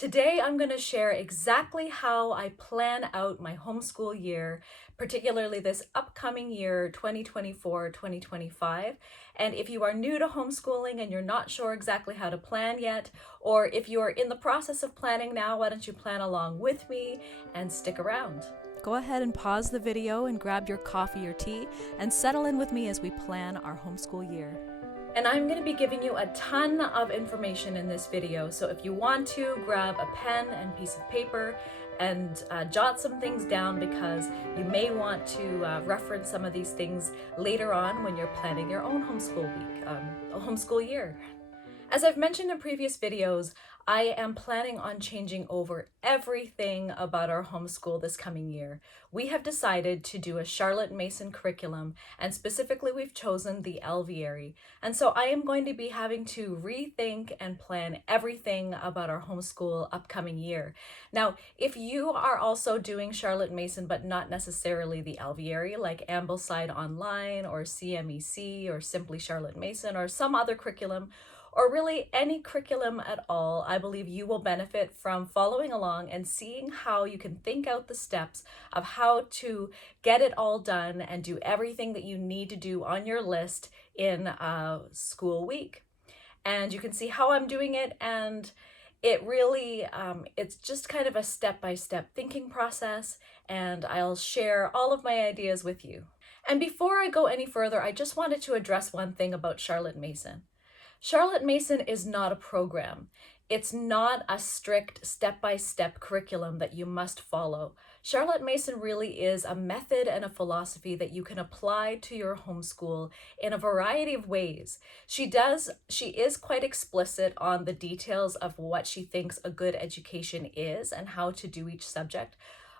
Today, I'm going to share exactly how I plan out my homeschool year, particularly this upcoming year, 2024-2025. And if you are new to homeschooling and you're not sure exactly how to plan yet, or if you are in the process of planning now, why don't you plan along with me and stick around? Go ahead and pause the video and grab your coffee or tea and settle in with me as we plan our homeschool year. And I'm going to be giving you a ton of information in this video, so if you want to, grab a pen and piece of paper and jot some things down, because you may want to reference some of these things later on when you're planning your own homeschool week, a homeschool year. As I've mentioned in previous videos, I am planning on changing over everything about our homeschool this coming year. We have decided to do a Charlotte Mason curriculum, and specifically we've chosen the Alveary. And so I am going to be having to rethink and plan everything about our homeschool upcoming year. Now, if you are also doing Charlotte Mason, but not necessarily the Alveary, like Ambleside Online or CMEC or simply Charlotte Mason or some other curriculum, or really any curriculum at all, I believe you will benefit from following along and seeing how you can think out the steps of how to get it all done and do everything that you need to do on your list in a school week. And you can see how I'm doing it, and it really, it's just kind of a step-by-step thinking process, and I'll share all of my ideas with you. And before I go any further, I just wanted to address one thing about Charlotte Mason. Charlotte Mason is not a program. It's not a strict step-by-step curriculum that you must follow. Charlotte Mason really is a method and a philosophy that you can apply to your homeschool in a variety of ways. She is quite explicit on the details of what she thinks a good education is and how to do each subject.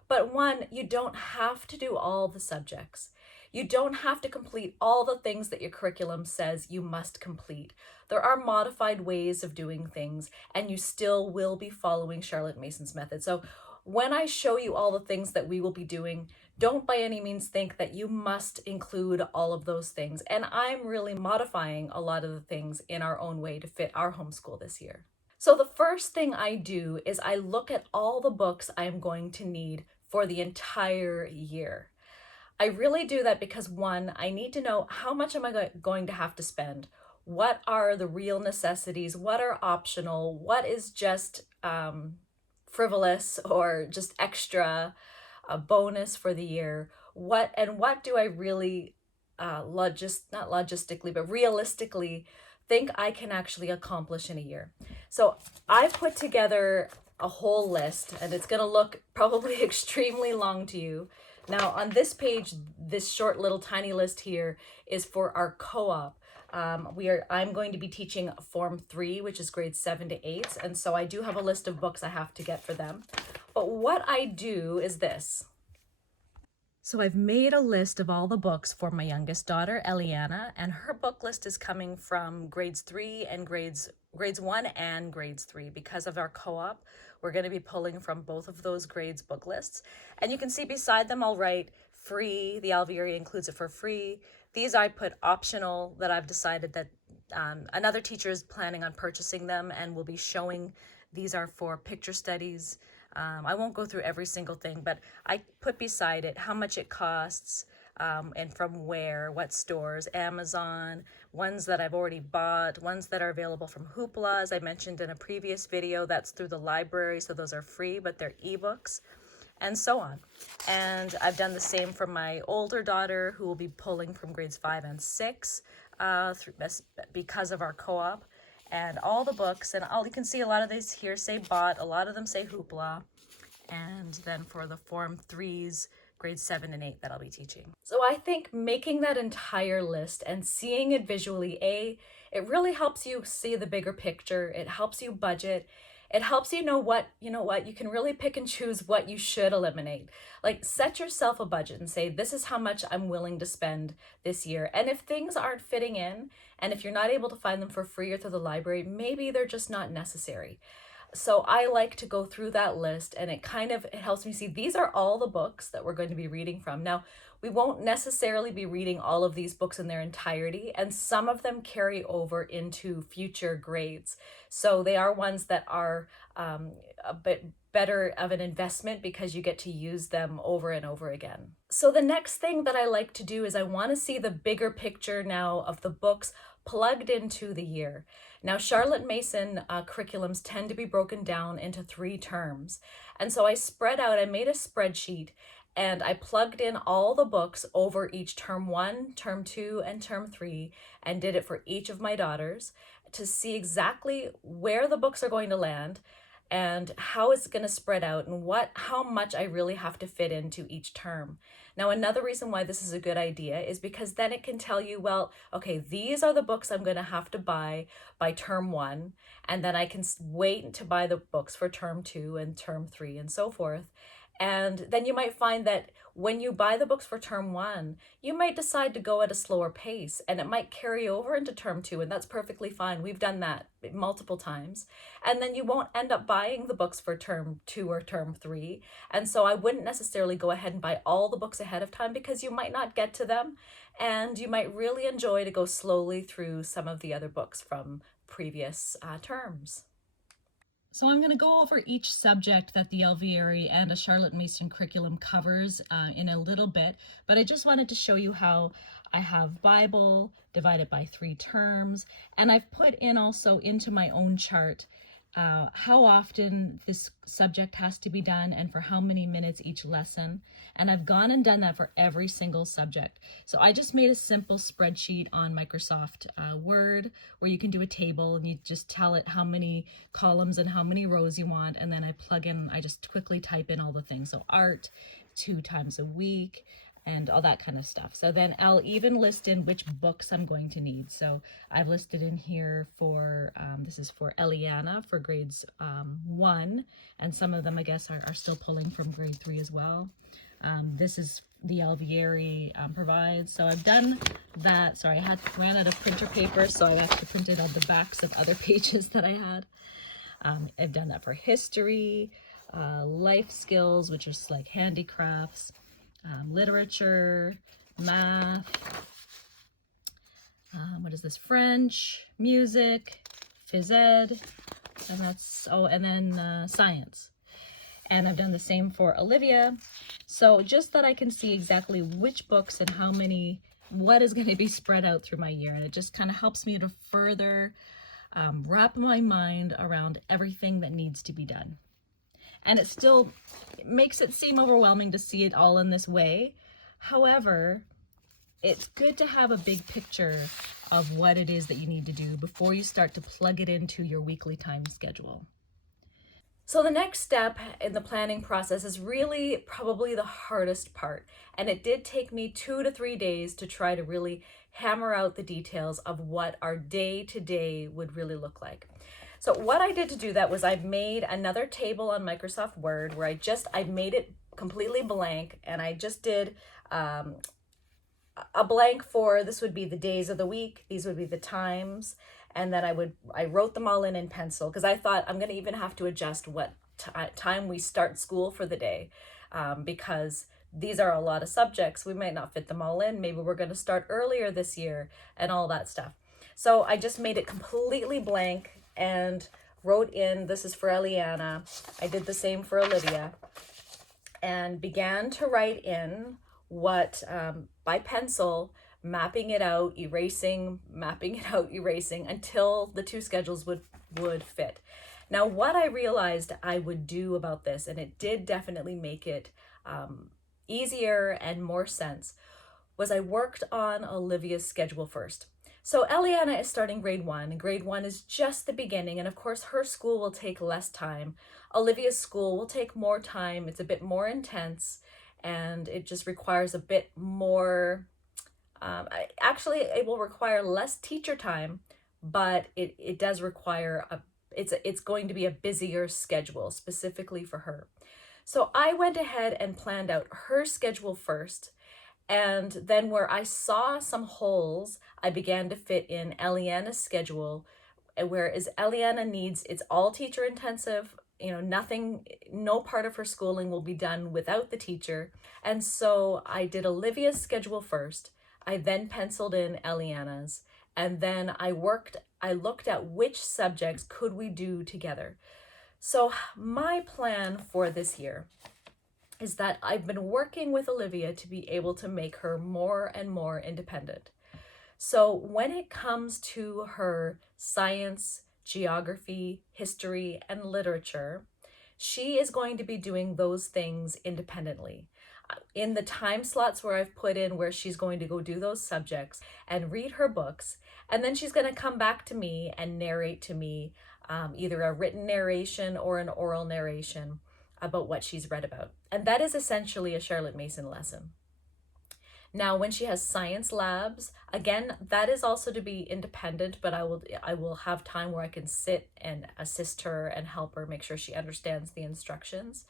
But one, you don't have to do all the subjects. You don't have to complete all the things that your curriculum says you must complete. There are modified ways of doing things, and you still will be following Charlotte Mason's method. So when I show you all the things that we will be doing, don't by any means think that you must include all of those things. And I'm really modifying a lot of the things in our own way to fit our homeschool this year. So the first thing I do is I look at all the books I'm going to need for the entire year. I really do that because, one, I need to know how much am I going to have to spend. What are the real necessities? What are optional? What is just frivolous or just extra, a bonus for the year? What do I really, not logistically, but realistically think I can actually accomplish in a year? So I've put together a whole list, and it's going to look probably extremely long to you. Now on this page, this short little tiny list here is for our co-op. I'm going to be teaching Form 3, which is grades 7 to 8, and so I do have a list of books I have to get for them. But what I do is this. So I've made a list of all the books for my youngest daughter, Eliana, and her book list is coming from grades 3 and grades 1 and grades 3. Because of our co-op, we're going to be pulling from both of those grades book lists. And you can see beside them I'll write free. The Alveary includes it for free. These I put optional, that I've decided that another teacher is planning on purchasing them and will be showing. These are for picture studies. I won't go through every single thing, but I put beside it how much it costs, and from where, what stores, Amazon, ones that I've already bought, ones that are available from Hoopla, as I mentioned in a previous video. That's through the library, so those are free, but they're ebooks, and so on. And I've done the same for my older daughter, who will be pulling from grades 5 and 6 because of our co-op. And all the books, and you can see a lot of these here say bought, a lot of them say Hoopla. And then for the Form 3s, grades 7 and 8 that I'll be teaching. So I think making that entire list and seeing it visually, it really helps you see the bigger picture. It helps you budget. It helps you know what, you can really pick and choose what you should eliminate. Like, set yourself a budget and say, this is how much I'm willing to spend this year. And if things aren't fitting in, and if you're not able to find them for free or through the library, maybe they're just not necessary. So I like to go through that list, and it helps me see these are all the books that we're going to be reading from. Now, we won't necessarily be reading all of these books in their entirety, and some of them carry over into future grades. So they are ones that are a bit better of an investment because you get to use them over and over again. So the next thing that I like to do is I want to see the bigger picture now of the books plugged into the year. Now, Charlotte Mason curriculums tend to be broken down into 3 terms. And so I made a spreadsheet, and I plugged in all the books over each term 1, term 2, and term 3, and did it for each of my daughters to see exactly where the books are going to land and how it's going to spread out and how much I really have to fit into each term. Now, another reason why this is a good idea is because then it can tell you, well, okay, these are the books I'm going to have to buy by term 1, and then I can wait to buy the books for term 2 and term 3 and so forth. And then you might find that when you buy the books for term 1, you might decide to go at a slower pace, and it might carry over into term 2, and that's perfectly fine. We've done that multiple times. And then you won't end up buying the books for term 2 or term 3. And so I wouldn't necessarily go ahead and buy all the books ahead of time because you might not get to them, and you might really enjoy to go slowly through some of the other books from previous terms. So I'm going to go over each subject that the Alveary and a Charlotte Mason curriculum covers in a little bit, but I just wanted to show you how I have Bible divided by 3 terms, and I've put in also into my own chart how often this subject has to be done and for how many minutes each lesson. And I've gone and done that for every single subject. So I just made a simple spreadsheet on Microsoft Word where you can do a table and you just tell it how many columns and how many rows you want. And then I just quickly type in all the things. So art 2 times a week, and all that kind of stuff. So then I'll even list in which books I'm going to need. So I've listed in here for, this is for Eliana for grades 1, and some of them I guess are still pulling from grade 3 as well. This is the Alveary provides. So I've done that. Sorry, I ran out of printer paper, so I actually printed on the backs of other pages that I had. I've done that for history, life skills, which is like handicrafts, literature, math, what is this, French, music, phys ed, and then science. And I've done the same for Olivia. So just that I can see exactly which books and how many, what is going to be spread out through my year. And it just kind of helps me to further wrap my mind around everything that needs to be done. And it makes it seem overwhelming to see it all in this way. However, it's good to have a big picture of what it is that you need to do before you start to plug it into your weekly time schedule. So the next step in the planning process is really probably the hardest part. And it did take me 2 to 3 days to try to really hammer out the details of what our day-to-day would really look like. So what I did to do that was I made another table on Microsoft Word where I made it completely blank, and I just did a blank for, this would be the days of the week, these would be the times, and then I wrote them all in pencil because I thought I'm going to even have to adjust what time we start school for the day because these are a lot of subjects. We might not fit them all in. Maybe we're going to start earlier this year and all that stuff. So I just made it completely blank and wrote in, this is for Eliana. I did the same for Olivia, and began to write in what, by pencil, mapping it out, erasing, mapping it out, erasing, until the 2 schedules would fit. Now, what I realized I would do about this, and it did definitely make it easier and more sense, was I worked on Olivia's schedule first. So Eliana is starting grade 1, and grade 1 is just the beginning, and of course her school will take less time. Olivia's school will take more time. It's a bit more intense, and it just requires a bit more, actually it will require less teacher time, but it does require it's going to be a busier schedule specifically for her. So I went ahead and planned out her schedule first, and then where I saw some holes, I began to fit in Eliana's schedule whereas Eliana needs, it's all teacher intensive. No part of her schooling will be done without the teacher. And so I did Olivia's schedule first. I then penciled in Eliana's, and then I looked at which subjects could we do together. So my plan for this year is that I've been working with Olivia to be able to make her more and more independent. So when it comes to her science, geography, history, and literature, she is going to be doing those things independently. In the time slots where I've put in where she's going to go do those subjects and read her books, and then she's going to come back to me and narrate to me either a written narration or an oral narration about what she's read about. And that is essentially a Charlotte Mason lesson. Now, when she has science labs, again, that is also to be independent, but I will have time where I can sit and assist her and help her make sure she understands the instructions,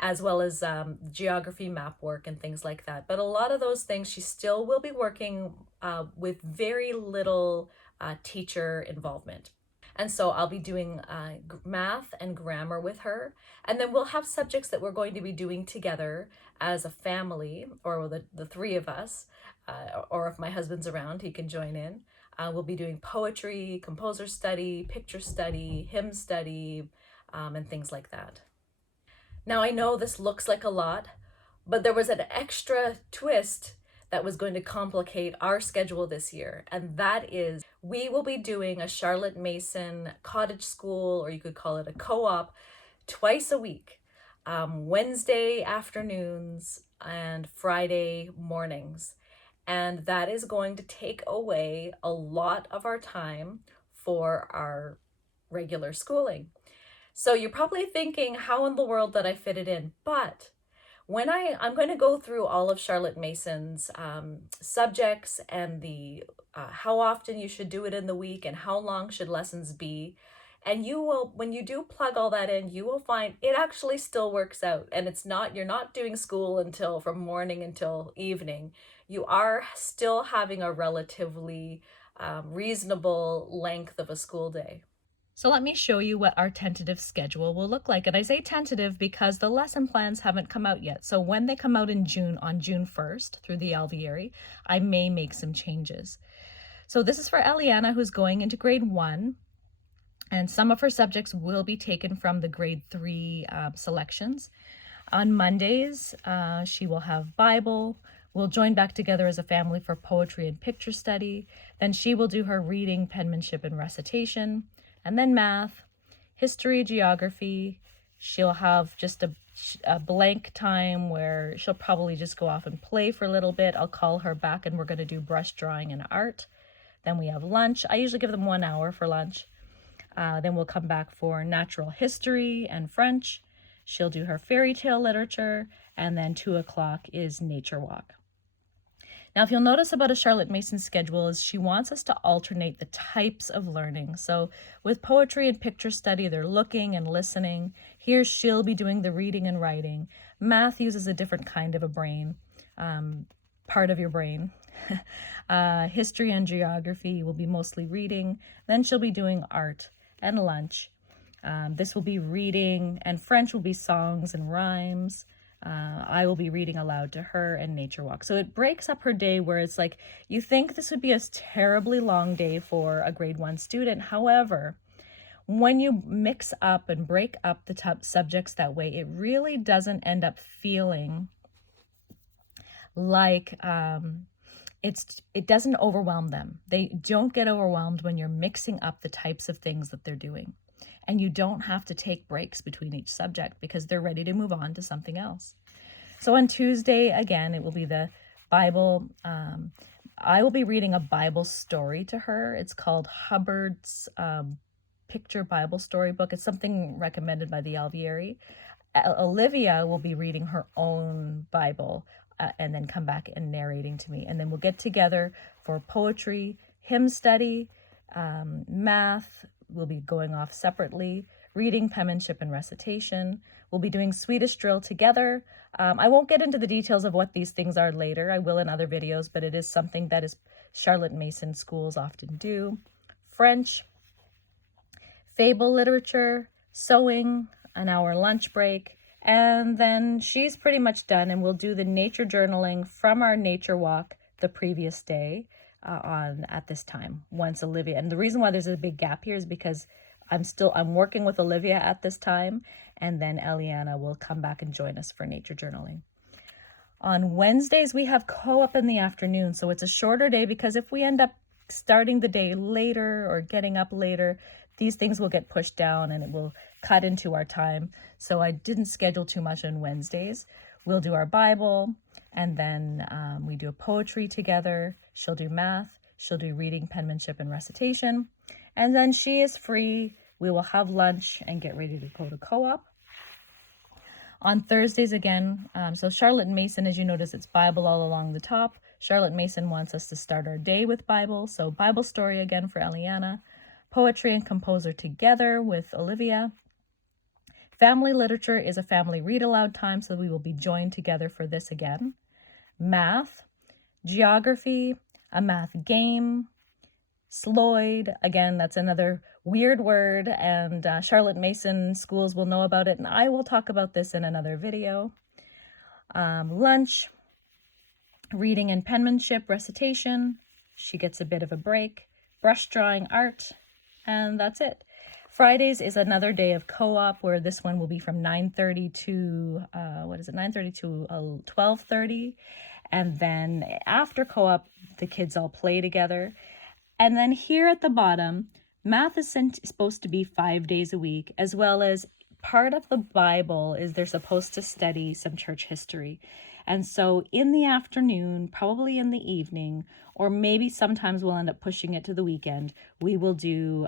as well as geography, map work, and things like that. But a lot of those things she still will be working with very little teacher involvement. And so I'll be doing math and grammar with her. And then we'll have subjects that we're going to be doing together as a family, or the three of us, or if my husband's around, he can join in. We'll be doing poetry, composer study, picture study, hymn study, and things like that. Now, I know this looks like a lot, but there was an extra twist that was going to complicate our schedule this year, and that is we will be doing a Charlotte Mason cottage school, or you could call it a co-op, twice a week, Wednesday afternoons and Friday mornings. And that is going to take away a lot of our time for our regular schooling. So you're probably thinking, how in the world did I fit it in? But when I'm going to go through all of Charlotte Mason's subjects and the how often you should do it in the week and how long should lessons be. And you will, when you do plug all that in, you will find it actually still works out. And you're not doing school from morning until evening. You are still having a relatively reasonable length of a school day. So let me show you what our tentative schedule will look like. And I say tentative because the lesson plans haven't come out yet. So when they come out in June, on June 1st through the Alveary, I may make some changes. So this is for Eliana, who's going into grade 1. And some of her subjects will be taken from the grade 3 selections. On Mondays, she will have Bible. We'll join back together as a family for poetry and picture study. Then she will do her reading, penmanship, and recitation. And then math, history, geography. She'll have just a blank time where she'll probably just go off and play for a little bit. I'll call her back and we're going to do brush drawing and art. Then we have lunch. I usually give them 1 hour for lunch. Then we'll come back for natural history and French. She'll do her fairy tale literature. And then 2 o'clock is nature walk. Now, if you'll notice about a Charlotte Mason schedule is she wants us to alternate the types of learning. So with poetry and picture study, they're looking and listening. Here, she'll be doing the reading and writing. Math uses a different kind of a brain, part of your brain. History and geography will be mostly reading. Then she'll be doing art and lunch. This will be reading, and French will be songs and rhymes. I will be reading aloud to her and nature walk. So it breaks up her day where it's like, you think this would be a terribly long day for a grade 1 student. However, when you mix up and break up the top subjects that way, it really doesn't end up feeling like it doesn't overwhelm them. They don't get overwhelmed when you're mixing up the types of things that they're doing. And you don't have to take breaks between each subject because they're ready to move on to something else. So on Tuesday, again, it will be the Bible. I will be reading a Bible story to her. It's called Hubbard's Picture Bible Storybook. It's something recommended by the Alveary. Olivia will be reading her own Bible and then come back and narrating to me. And then we'll get together for poetry, hymn study, math. We'll be going off separately, reading, penmanship, and recitation. We'll be doing Swedish drill together. I won't get into the details of what these things are later. I will in other videos, but it is something that is Charlotte Mason schools often do. French, fable literature, sewing, an hour lunch break, and then she's pretty much done, and we'll do the nature journaling from our nature walk the previous day at this time, once Olivia. And the reason why there's a big gap here is because I'm working with Olivia at this time, and then Eliana will come back and join us for nature journaling. On Wednesdays, we have co-op in the afternoon, so it's a shorter day, because if we end up starting the day later or getting up later, these things will get pushed down and it will cut into our time. So I didn't schedule too much on Wednesdays. We'll do our Bible, and then we do a poetry together. She'll do math, she'll do reading, penmanship, and recitation. And then she is free. We will have lunch and get ready to go to co-op. On Thursdays again, so Charlotte Mason, as you notice, it's Bible all along the top. Charlotte Mason wants us to start our day with Bible. So Bible story again for Eliana. Poetry and composer together with Olivia. Family literature is a family read aloud time, so we will be joined together for this again. Math, geography, a math game, Sloyd, again, that's another weird word, and Charlotte Mason schools will know about it, and I will talk about this in another video. Lunch, reading and penmanship, recitation, she gets a bit of a break, brush drawing, art, and that's it. Fridays is another day of co-op, where this one will be from 9:30 to 9:30 to 12:30, and then after co-op the kids all play together. And then here at the bottom, math is supposed to be 5 days a week, as well as part of the Bible is they're supposed to study some church history. And so in the afternoon, probably in the evening, or maybe sometimes we'll end up pushing it to the weekend, we will do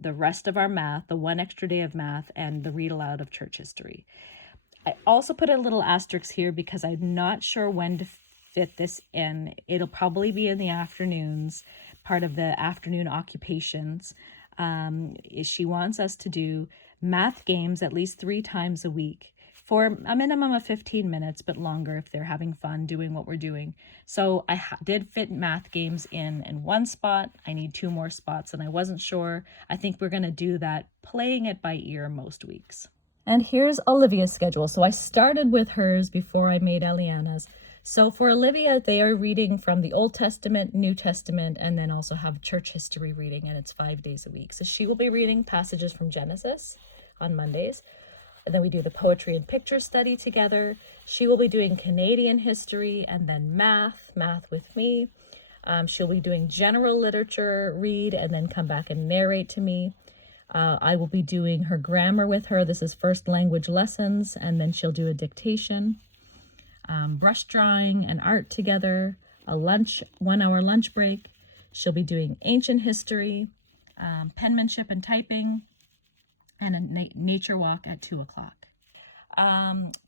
the rest of our math, the one extra day of math, and the read aloud of church history. I also put a little asterisk here because I'm not sure when to fit this in. It'll probably be in the afternoons, part of the afternoon occupations. She wants us to do math games at least 3 times a week for a minimum of 15 minutes, but longer if they're having fun doing what we're doing. So I did fit math games in one spot. I need 2 more spots, and I wasn't sure. I think we're going to do that playing it by ear most weeks. And here's Olivia's schedule. So I started with hers before I made Eliana's. So for Olivia, they are reading from the Old Testament, New Testament, and then also have church history reading, and it's 5 days a week. So she will be reading passages from Genesis on Mondays. And then we do the poetry and picture study together. She will be doing Canadian history, and then math with me. She'll be doing general literature, read, and then come back and narrate to me. I will be doing her grammar with her. This is first language lessons, and then she'll do a dictation. Brush drawing and art together, a 1 hour lunch break. She'll be doing ancient history, penmanship and typing, and a nature walk at 2 o'clock.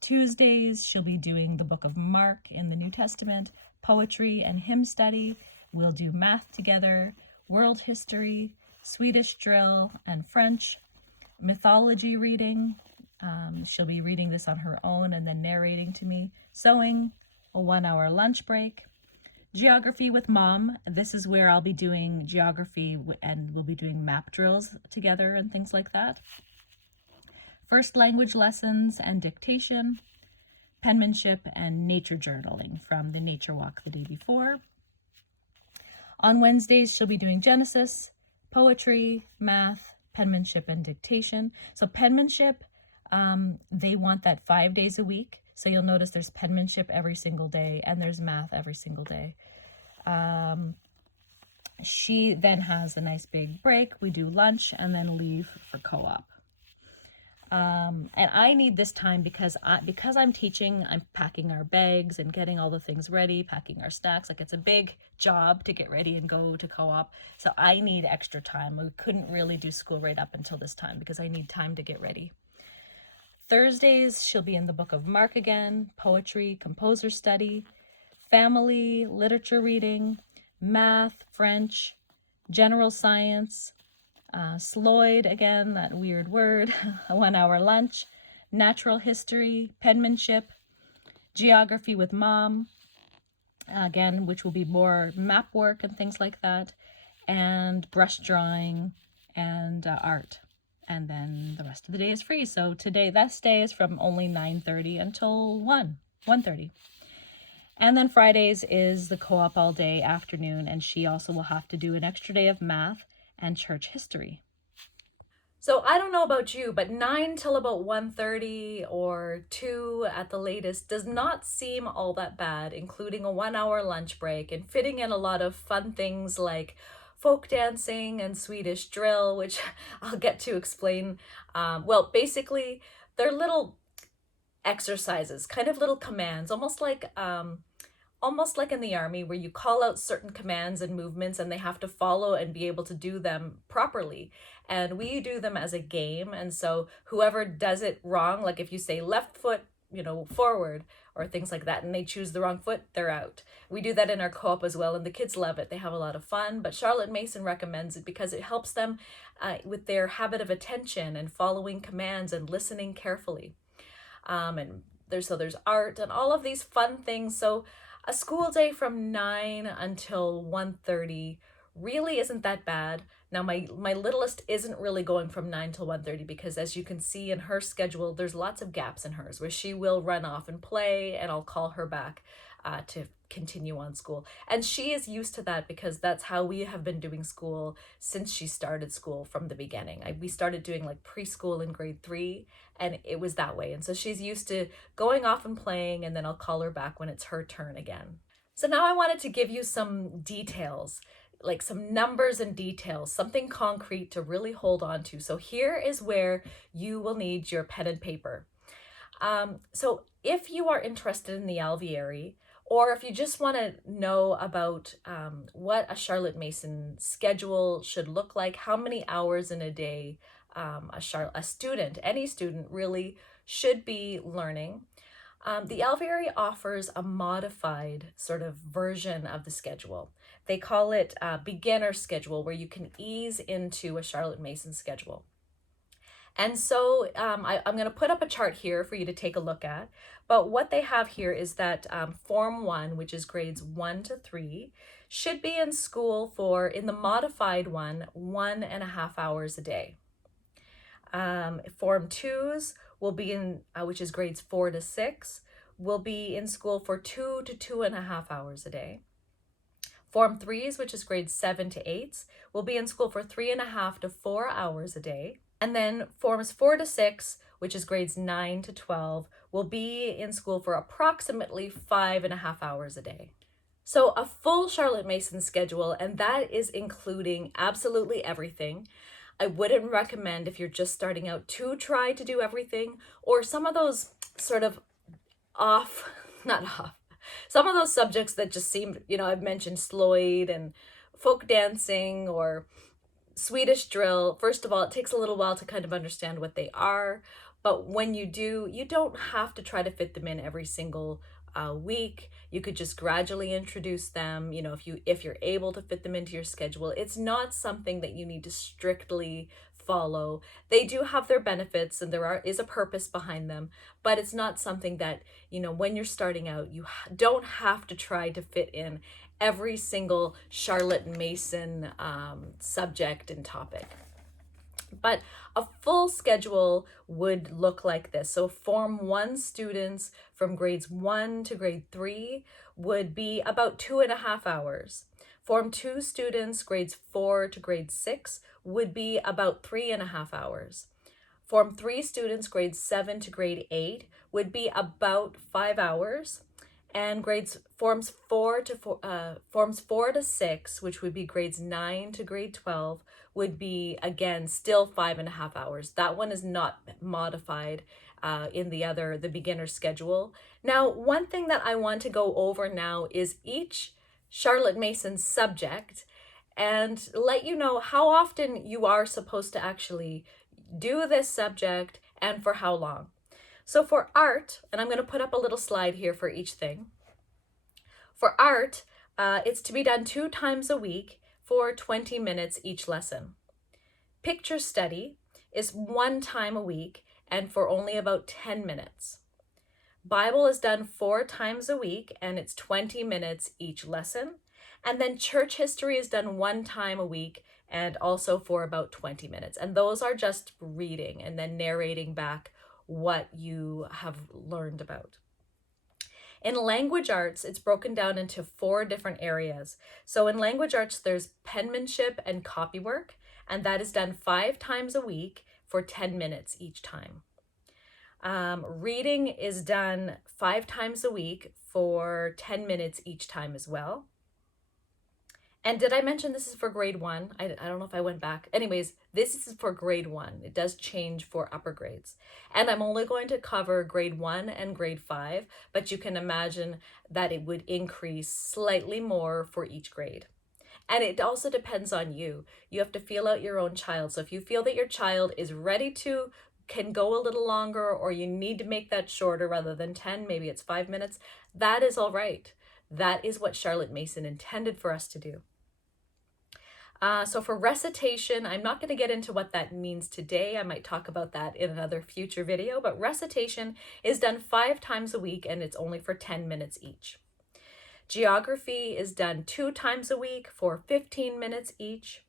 Tuesdays, she'll be doing the book of Mark in the New Testament, poetry and hymn study. We'll do math together, world history, Swedish drill and French, mythology reading. She'll be reading this on her own and then narrating to me. Sewing, a 1 hour lunch break. Geography with mom. This is where I'll be doing geography and we'll be doing map drills together and things like that. First language lessons and dictation. Penmanship and nature journaling from the nature walk the day before. On Wednesdays, she'll be doing Genesis, poetry, math, penmanship, and dictation. So penmanship, they want that 5 days a week. So you'll notice there's penmanship every single day and there's math every single day. She then has a nice big break. We do lunch and then leave for co-op. And I need this time because I'm teaching, I'm packing our bags and getting all the things ready, packing our snacks. Like, it's a big job to get ready and go to co-op. So I need extra time. We couldn't really do school right up until this time because I need time to get ready. Thursdays, she'll be in the book of Mark again, poetry, composer study, family, literature reading, math, French, general science, Sloyd, again, that weird word, a 1 hour lunch, natural history, penmanship, geography with mom, again, which will be more map work and things like that, and brush drawing and art. and then the rest of the day is free. So this day is from only 9:30 until 1:30. And then Fridays is the co-op all day afternoon, and she also will have to do an extra day of math and church history. So I don't know about you, but 9 till about 1:30 or 2 at the latest does not seem all that bad, including a 1-hour lunch break and fitting in a lot of fun things like folk dancing and Swedish drill, which I'll get to explain. Basically, they're little exercises, kind of little commands, almost like in the army, where you call out certain commands and movements and they have to follow and be able to do them properly. And we do them as a game. And so whoever does it wrong, like if you say left foot, forward or things like that, and they choose the wrong foot, they're out. We do that in our co-op as well, and the kids love it. They have a lot of fun. But Charlotte Mason recommends it because it helps them with their habit of attention and following commands and listening carefully. And there's art and all of these fun things. So a school day from 9 until 1:30 really isn't that bad. Now my littlest isn't really going from 9 till 1:30 because, as you can see in her schedule, there's lots of gaps in hers where she will run off and play, and I'll call her back to continue on school. And she is used to that because that's how we have been doing school since she started school from the beginning. We started doing like preschool in grade 3, and it was that way. And so she's used to going off and playing, and then I'll call her back when it's her turn again. So now I wanted to give you some details, like some numbers and details, something concrete to really hold on to. So here is where you will need your pen and paper. So if you are interested in the Alveary, or if you just want to know about what a Charlotte Mason schedule should look like, how many hours in a day any student really should be learning, the Alveary offers a modified sort of version of the schedule. They call it a beginner schedule, where you can ease into a Charlotte Mason schedule. And so I'm going to put up a chart here for you to take a look at. But what they have here is that Form 1, which is grades 1 to 3, should be in school in the modified 1.5 hours a day. Form 2s will be which is grades 4 to 6, will be in school for 2 to 2.5 hours a day. Form 3s, which is grades 7 to 8, will be in school for 3.5 to 4 hours a day. And then Forms 4 to 6, which is grades 9 to 12, will be in school for approximately 5.5 hours a day. So a full Charlotte Mason schedule, and that is including absolutely everything. I wouldn't recommend, if you're just starting out, to try to do everything, or some of those sort of some of those subjects that just seem, I've mentioned Sloyd and folk dancing or Swedish drill. First of all, it takes a little while to kind of understand what they are, but when you do, you don't have to try to fit them in every single week. You could just gradually introduce them, if you're able to fit them into your schedule. It's not something that you need to strictly follow. They do have their benefits, and there is a purpose behind them, but it's not something that, when you're starting out, you don't have to try to fit in every single Charlotte Mason subject and topic. But a full schedule would look like this. So Form 1 students from grades 1 to grade 3 would be about 2.5 hours. Form 2 students, grades 4 to grade 6, would be about 3.5 hours. Form 3 students, grades 7 to grade 8, would be about 5 hours. And forms 4 to 6, which would be grades 9 to grade 12, would be, again, still 5.5 hours. That one is not modified in the beginner schedule. Now, one thing that I want to go over now is each Charlotte Mason subject, and let you know how often you are supposed to actually do this subject and for how long. So for art, and I'm going to put up a little slide here for each thing. For art, it's to be done 2 times a week for 20 minutes each lesson. Picture study is 1 time a week and for only about 10 minutes. Bible is done 4 times a week and it's 20 minutes each lesson. And then church history is done 1 time a week and also for about 20 minutes. And those are just reading and then narrating back what you have learned about. In language arts, it's broken down into 4 different areas. So in language arts, there's penmanship and copywork, and that is done 5 times a week for 10 minutes each time. Reading is done 5 times a week for 10 minutes each time as well. And did I mention this is for grade 1? I don't know if I went back. Anyways, this is for grade 1. It does change for upper grades. And I'm only going to cover grade 1 and grade 5, but you can imagine that it would increase slightly more for each grade. And it also depends on you. You have to feel out your own child. So if you feel that your child is ready to, can go a little longer, or you need to make that shorter rather than 10, maybe it's 5 minutes, that is all right. That is what Charlotte Mason intended for us to do. So for recitation, I'm not going to get into what that means today. I might talk about that in another future video, but recitation is done 5 times a week and it's only for 10 minutes each. Geography is done 2 times a week for 15 minutes each.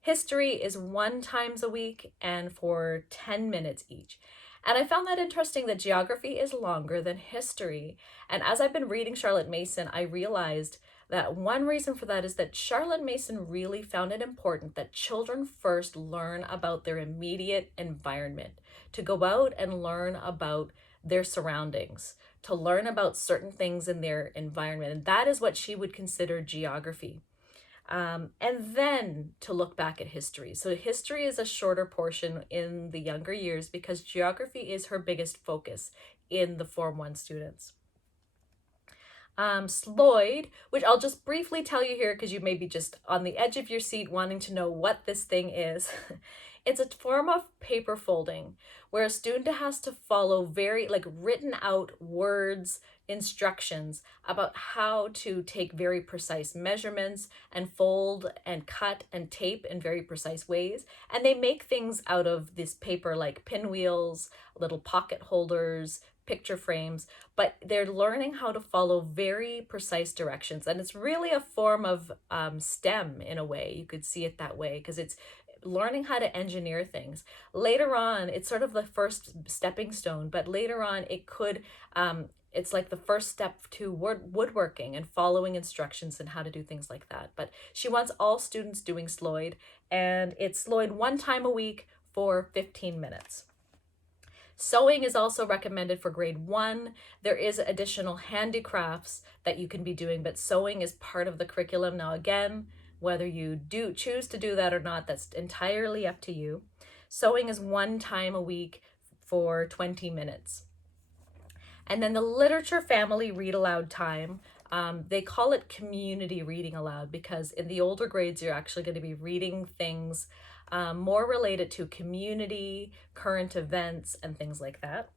History is 1 times a week and for 10 minutes each. And I found that interesting that geography is longer than history. And as I've been reading Charlotte Mason, I realized that one reason for that is that Charlotte Mason really found it important that children first learn about their immediate environment, to go out and learn about their surroundings, to learn about certain things in their environment. And that is what she would consider geography. And then to look back at history. So history is a shorter portion in the younger years because geography is her biggest focus in the Form 1 students. Sloyd, which I'll just briefly tell you here because you may be just on the edge of your seat wanting to know what this thing is. It's a form of paper folding where a student has to follow very written out words, instructions about how to take very precise measurements and fold and cut and tape in very precise ways. And they make things out of this paper like pinwheels, little pocket holders, picture frames, but they're learning how to follow very precise directions. And it's really a form of STEM in a way. You could see it that way because it's learning how to engineer things. Later on, it's sort of the first stepping stone, but later on it could, it's like the first step to woodworking and following instructions and how to do things like that. But she wants all students doing Sloyd, and it's Sloyd 1 time a week for 15 minutes. Sewing is also recommended for grade 1. There is additional handicrafts that you can be doing, but sewing is part of the curriculum. Now again, whether you do choose to do that or not, that's entirely up to you. Sewing is 1 time a week for 20 minutes. And then the literature family read aloud time, they call it community reading aloud because in the older grades, you're actually going to be reading things more related to community, current events, and things like that.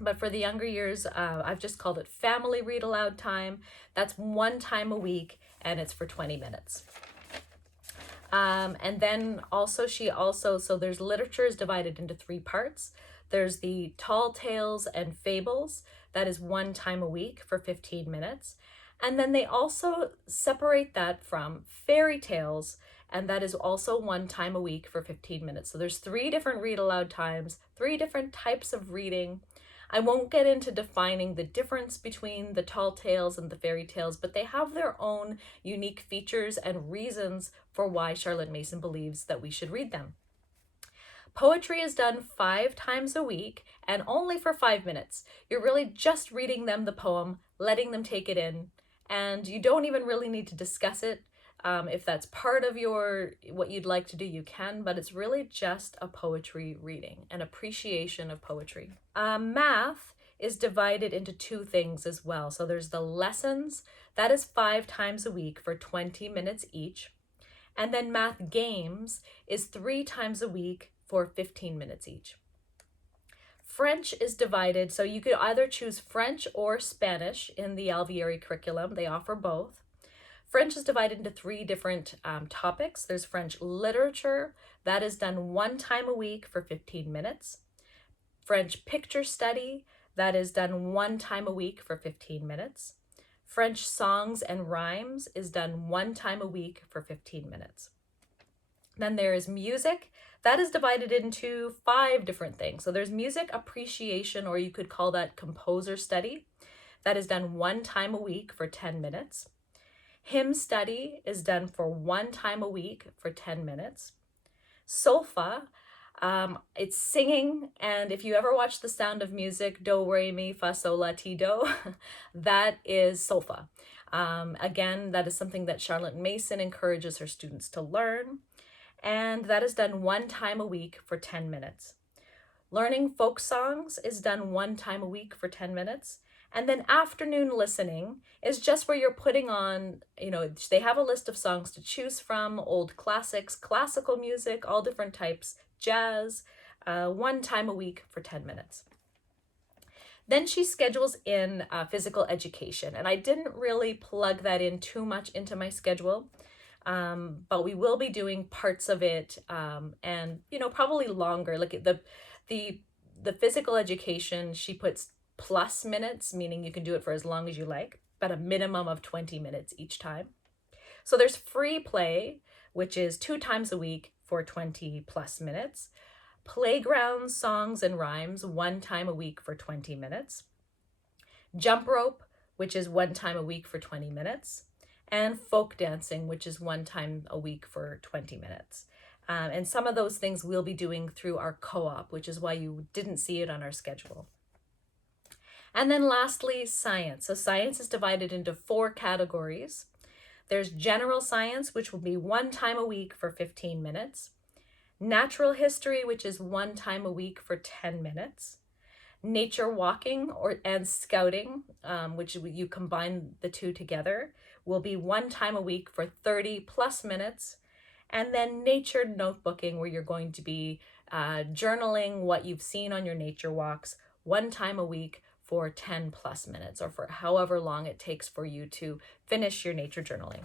But for the younger years, I've just called it family read aloud time. That's 1 time a week, and it's for 20 minutes. And then also, so there's literature is divided into 3 parts. There's the tall tales and fables. That is 1 time a week for 15 minutes. And then they also separate that from fairy tales, and that is also 1 time a week for 15 minutes. So there's 3 different read aloud times, 3 different types of reading. I won't get into defining the difference between the tall tales and the fairy tales, but they have their own unique features and reasons for why Charlotte Mason believes that we should read them. Poetry is done 5 times a week and only for 5 minutes. You're really just reading them the poem, letting them take it in, and you don't even really need to discuss it. If that's part of what you'd like to do, you can, but it's really just a poetry reading, an appreciation of poetry. Math is divided into 2 things as well. So there's the lessons, that is 5 times a week for 20 minutes each. And then math games is 3 times a week for 15 minutes each. French is divided, so you could either choose French or Spanish in the Alveary curriculum. They offer both. French is divided into 3 different topics. There's French literature, that is done 1 time a week for 15 minutes. French picture study, that is done 1 time a week for 15 minutes. French songs and rhymes is done 1 time a week for 15 minutes. Then there is music. That is divided into 5 different things. So there's music appreciation, or you could call that composer study. That is done 1 time a week for 10 minutes. Hymn study is done for 1 time a week for 10 minutes. Solfa, it's singing, and if you ever watch The Sound of Music, do, re, mi, fa, sol, la, ti, do, that is solfa. Again, that is something that Charlotte Mason encourages her students to learn, and that is done 1 time a week for 10 minutes. Learning folk songs is done 1 time a week for 10 minutes. And then afternoon listening is just where you're putting on, they have a list of songs to choose from, old classics, classical music, all different types, jazz, 1 time a week for 10 minutes. Then she schedules in physical education, and I didn't really plug that in too much into my schedule, but we will be doing parts of it, and probably longer. Like the physical education, she puts plus minutes, meaning you can do it for as long as you like, but a minimum of 20 minutes each time. So there's free play, which is 2 times a week for 20 plus minutes. Playground songs and rhymes, 1 time a week for 20 minutes. Jump rope, which is 1 time a week for 20 minutes. And folk dancing, which is 1 time a week for 20 minutes. And some of those things we'll be doing through our co-op, which is why you didn't see it on our schedule. And then lastly, science. So science is divided into 4 categories. There's general science, which will be 1 time a week for 15 minutes. Natural history, which is 1 time a week for 10 minutes. Nature walking and scouting, which you combine the 2 together, will be 1 time a week for 30 plus minutes. And then nature notebooking, where you're going to be journaling what you've seen on your nature walks, 1 time a week for 10 plus minutes, or for however long it takes for you to finish your nature journaling.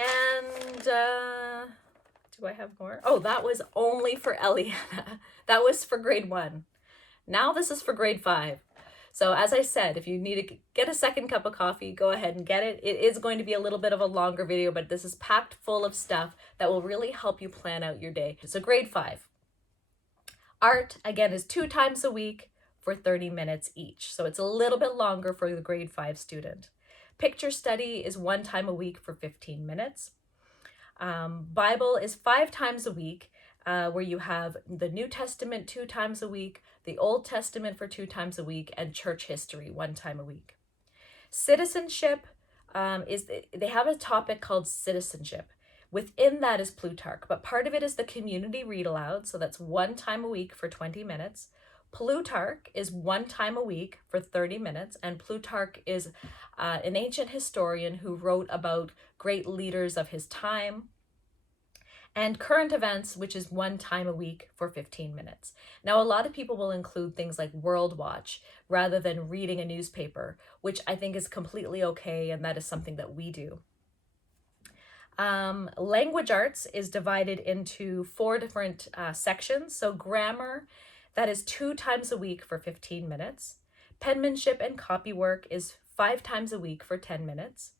And do I have more? Oh, that was only for Eliana. That was for grade 1. Now this is for grade 5. So as I said, if you need to get a second cup of coffee, go ahead and get it. It is going to be a little bit of a longer video, but this is packed full of stuff that will really help you plan out your day. So grade 5. Art, again, is 2 times a week for 30 minutes each. So it's a little bit longer for the grade 5 student. Picture study is 1 time a week for 15 minutes. Bible is 5 times a week, where you have the New Testament 2 times a week, the Old Testament for 2 times a week, and church history 1 time a week. Citizenship they have a topic called citizenship. Within that is Plutarch, but part of it is the community read aloud, so that's 1 time a week for 20 minutes. Plutarch is 1 time a week for 30 minutes, and Plutarch is an ancient historian who wrote about great leaders of his time. And current events, which is 1 time a week for 15 minutes. Now, a lot of people will include things like World Watch rather than reading a newspaper, which I think is completely okay, and that is something that we do. Language arts is divided into 4 different sections. So grammar, that is 2 times a week for 15 minutes. Penmanship and copywork is 5 times a week for 10 minutes.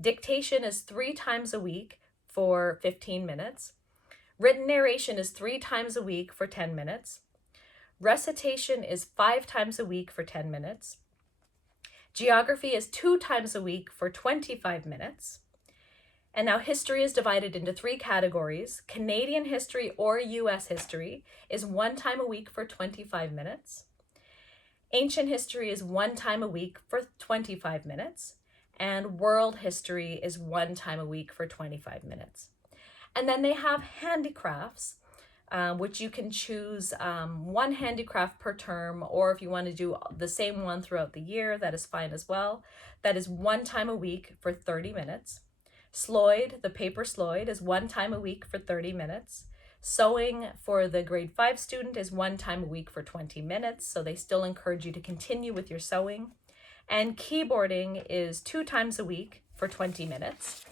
Dictation is 3 times a week for 15 minutes. Written narration is 3 times a week for 10 minutes. Recitation is 5 times a week for 10 minutes. Geography is 2 times a week for 25 minutes. And now history is divided into 3 categories. Canadian history or US history is 1 time a week for 25 minutes. Ancient history is 1 time a week for 25 minutes. And world history is 1 time a week for 25 minutes. And then they have handicrafts, which you can choose 1 handicraft per term, or if you want to do the same one throughout the year, that is fine as well. That is 1 time a week for 30 minutes. Sloyd, the paper sloyd, is 1 time a week for 30 minutes. Sewing for the grade 5 student is 1 time a week for 20 minutes, so they still encourage you to continue with your sewing. And keyboarding is 2 times a week for 20 minutes.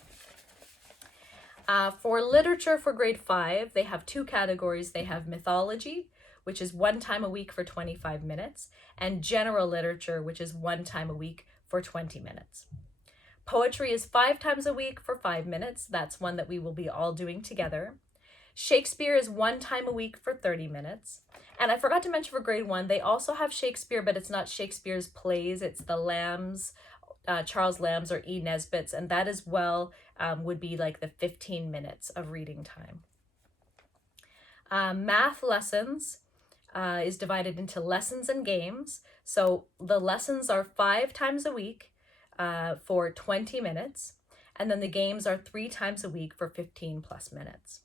For literature for grade 5, they have 2 categories. They have mythology, which is 1 time a week for 25 minutes, and general literature, which is 1 time a week for 20 minutes. Poetry is 5 times a week for 5 minutes. That's one that we will be all doing together. Shakespeare is 1 time a week for 30 minutes. And I forgot to mention for grade 1, they also have Shakespeare, but it's not Shakespeare's plays. It's the Lambs, Charles Lamb's or E. Nesbit's, and that as well would be like the 15 minutes of reading time. Math lessons is divided into lessons and games. So the lessons are 5 times a week for 20 minutes, and then the games are 3 times a week for 15 plus minutes.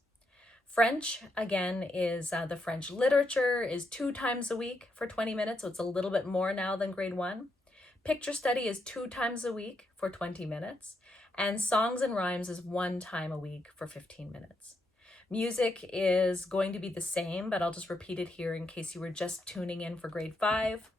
French, again, is the French literature is 2 times a week for 20 minutes, so it's a little bit more now than grade 1. Picture study is 2 times a week for 20 minutes, and songs and rhymes is 1 time a week for 15 minutes. Music is going to be the same, but I'll just repeat it here in case you were just tuning in for grade 5.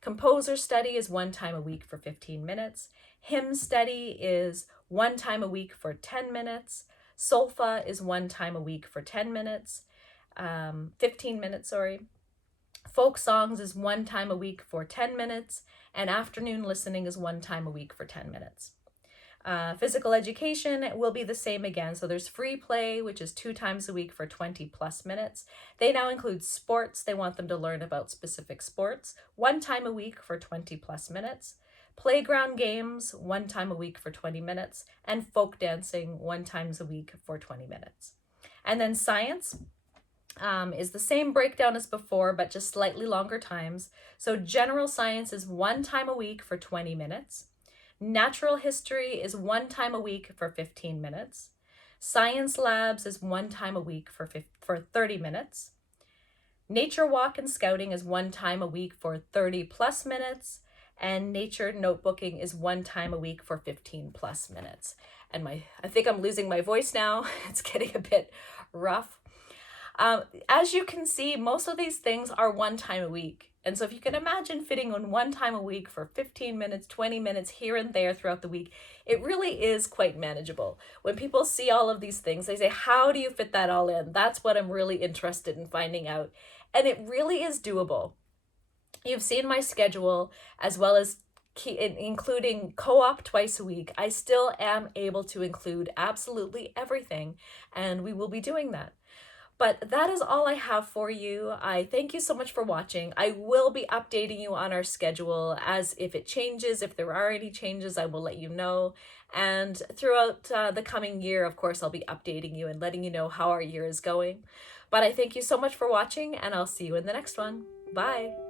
Composer study is 1 time a week for 15 minutes. Hymn study is 1 time a week for 10 minutes. Solfa is 1 time a week for 10 minutes, 15 minutes, sorry. Folk songs is 1 time a week for 10 minutes, and afternoon listening is 1 time a week for 10 minutes. Physical education will be the same again. So there's free play, which is 2 times a week for 20 plus minutes. They now include sports. They want them to learn about specific sports, 1 time a week for 20 plus minutes. Playground games, 1 time a week for 20 minutes, and folk dancing 1 time a week for 20 minutes. And then science is the same breakdown as before, but just slightly longer times. So general science is 1 time a week for 20 minutes. Natural history is 1 time a week for 15 minutes. Science labs is 1 time a week for 30 minutes. Nature walk and scouting is 1 time a week for 30 plus minutes. And nature notebooking is 1 time a week for 15 plus minutes. And I think I'm losing my voice now. It's getting a bit rough. As you can see, most of these things are 1 time a week. And so if you can imagine fitting on 1 time a week for 15 minutes, 20 minutes here and there throughout the week, it really is quite manageable. When people see all of these things, they say, how do you fit that all in? That's what I'm really interested in finding out. And it really is doable. You've seen my schedule, as well as including co-op twice a week. I still am able to include absolutely everything, and we will be doing that. But that is all I have for you. I thank you so much for watching. I will be updating you on our schedule as if it changes. If there are any changes, I will let you know. And throughout the coming year, of course, I'll be updating you and letting you know how our year is going. But I thank you so much for watching, and I'll see you in the next one. Bye.